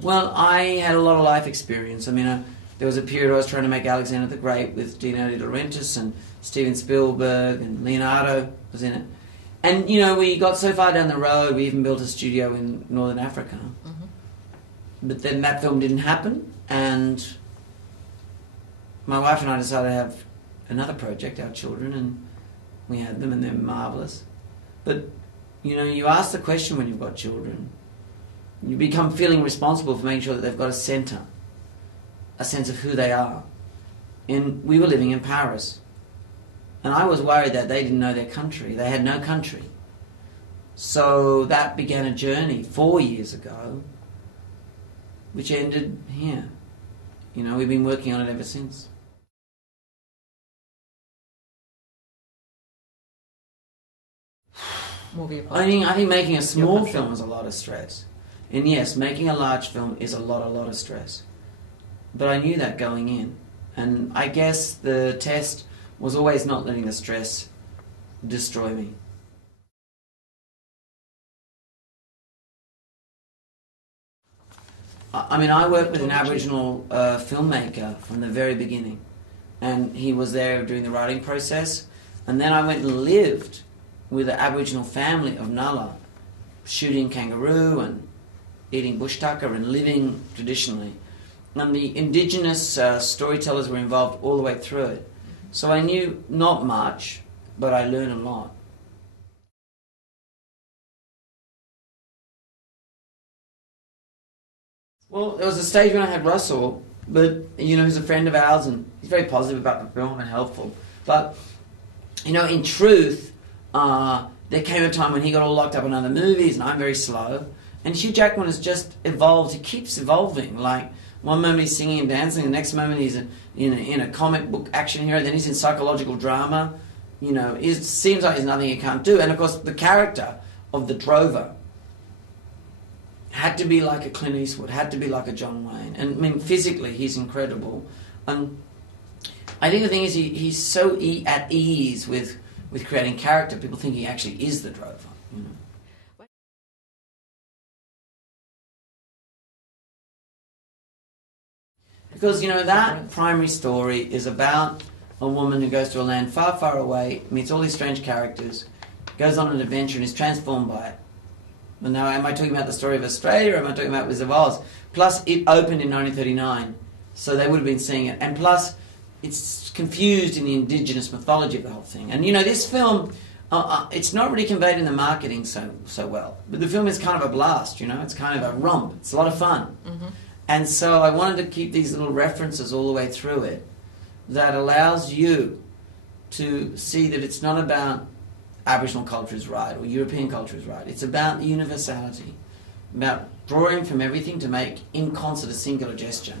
Well, I had a lot of life experience. I mean, there was a period I was trying to make Alexander the Great with Dino De Laurentiis and Steven Spielberg, and Leonardo was in it. And, you know, we got so far down the road, we even built a studio in Northern Africa. Mm-hmm. But then that film didn't happen, and my wife and I decided to have another project, our children, and we had them, and they're marvellous. But, you know, you ask the question when you've got children, you become feeling responsible for making sure that they've got a centre, a sense of who they are. And we were living in Paris. And I was worried that they didn't know their country. They had no country. So that began a journey 4 years ago, which ended here. You know, we've been working on it ever since. I think making a small film is a lot of stress. And yes, making a large film is a lot of stress. But I knew that going in. And I guess the test was always not letting the stress destroy me. I mean, I worked with an Aboriginal filmmaker from the very beginning. And he was there during the writing process. And then I went and lived with an Aboriginal family of Nulla, shooting kangaroo and eating bush tucker and living traditionally. And the indigenous storytellers were involved all the way through it. So I knew not much, but I learned a lot. Well, there was a stage when I had Russell, but, you know, he's a friend of ours and he's very positive about the film and helpful. But, you know, in truth, there came a time when he got all locked up in other movies and I'm very slow. And Hugh Jackman has just evolved. He keeps evolving. Like, one moment he's singing and dancing, the next moment he's in a comic book action hero, then he's in psychological drama. You know, it seems like there's nothing he can't do. And of course, the character of the drover had to be like a Clint Eastwood, had to be like a John Wayne. And I mean, physically, he's incredible. And I think the thing is, he's so at ease with creating character. People think he actually is the drover. You know. Because, you know, that primary story is about a woman who goes to a land far, far away, meets all these strange characters, goes on an adventure and is transformed by it. And now, am I talking about the story of Australia or am I talking about Wizard of Oz? Plus, it opened in 1939, so they would have been seeing it. And plus, it's confused in the indigenous mythology of the whole thing. And, you know, this film, it's not really conveyed in the marketing so well. But the film is kind of a blast, you know. It's kind of a romp. It's a lot of fun. Mm-hmm. And so I wanted to keep these little references all the way through it that allows you to see that it's not about Aboriginal culture is right or European culture is right. It's about universality, about drawing from everything to make in concert a singular gesture.